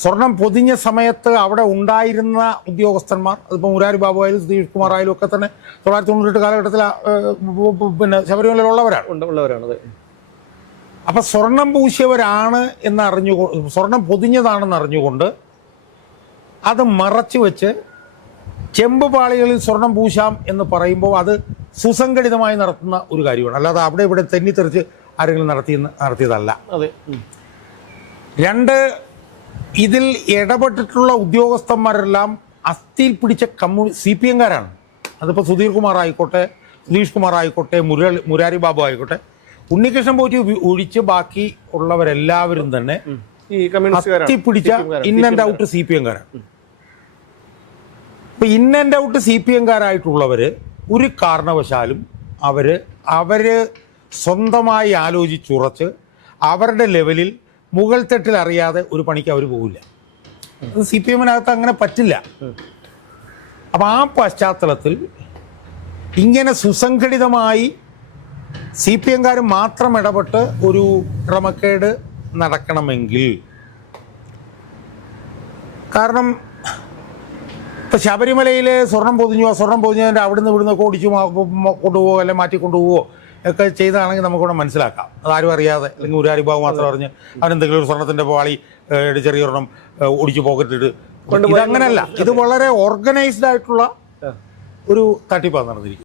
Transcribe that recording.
സ്വർണം പൊതിഞ്ഞ സമയത്ത് അവിടെ ഉണ്ടായിരുന്ന ഉദ്യോഗസ്ഥന്മാർ, അതിപ്പോൾ മുരാരി ബാബു ആയാലും സതീഷ് കുമാർ ആയാലും ഒക്കെ തന്നെ 1998 കാലഘട്ടത്തിൽ പിന്നെ ശബരിമലയിലുള്ളവരാണ്. അപ്പം സ്വർണം പൂശിയവരാണ് സ്വർണം പൊതിഞ്ഞതാണെന്ന് അറിഞ്ഞുകൊണ്ട് അത് മറച്ചു വെച്ച് ചെമ്പ് പാളികളിൽ സ്വർണം പൂശാം എന്ന് പറയുമ്പോൾ അത് സുസംഘടിതമായി നടത്തുന്ന ഒരു കാര്യമാണ്, അല്ലാതെ അവിടെ ഇവിടെ തെന്നിത്തെറിച്ച് ആരെങ്കിലും നടത്തിയതല്ല. രണ്ട്, ഇതിൽ ഇടപെട്ടിട്ടുള്ള ഉദ്യോഗസ്ഥന്മാരെല്ലാം അസ്ഥിയിൽ പിടിച്ച CPM-കാരാണ്. അതിപ്പോൾ സുധീർ കുമാർ ആയിക്കോട്ടെ, സുധീഷ് കുമാർ ആയിക്കോട്ടെ, മുരാരി ബാബു ആയിക്കോട്ടെ, ഉണ്ണികൃഷ്ണൻ പോറ്റി ഒഴിച്ച് ബാക്കി ഉള്ളവരെല്ലാവരും തന്നെ അസ്ഥി പിടിച്ച ഇൻ ആൻഡ് ഔട്ട് CPM-കാരാണ്. ഇപ്പം ഇൻ ആൻഡ് ഔട്ട് CPM-കാരായിട്ടുള്ളവർ ഒരു കാരണവശാലും അവര് സ്വന്തമായി ആലോചിച്ചുറച്ച് അവരുടെ ലെവലിൽ മുകൾ തട്ടിൽ അറിയാതെ ഒരു പണിക്ക് അവർ പോകില്ല. അത് CPM-നകത്ത് അങ്ങനെ പറ്റില്ല. അപ്പം ആ പശ്ചാത്തലത്തിൽ ഇങ്ങനെ സുസംഘടിതമായി CPM-കാർ മാത്രം ഇടപെട്ട് ഒരു ക്രമക്കേട് നടക്കണമെങ്കിൽ, കാരണം ഇപ്പം ശബരിമലയിൽ സ്വർണം പൊതിഞ്ഞതിൻ്റെ അവിടുന്ന് ഇവിടുന്നൊക്കെ ഓടിച്ചു കൊണ്ടുപോകുമോ അല്ലെങ്കിൽ മാറ്റിക്കൊണ്ടുപോകുമോ ഒക്കെ ചെയ്താണെങ്കിൽ നമുക്കിവിടെ മനസ്സിലാക്കാം. അതാരും അറിയാതെ, അല്ലെങ്കിൽ മുരാരി ബാബു മാത്രം അറിഞ്ഞ് അവനെന്തെങ്കിലും ഒരു സ്വർണത്തിൻ്റെ പാളി ചെറിയൊരെണ്ണം ഒടിച്ചു പോക്കറ്റിട്ട്, ഇതങ്ങനെയല്ല. ഇത് വളരെ ഓർഗനൈസ്ഡ് ആയിട്ടുള്ള ഒരു തട്ടിപ്പാണ് നടന്നിരിക്കുന്നത്.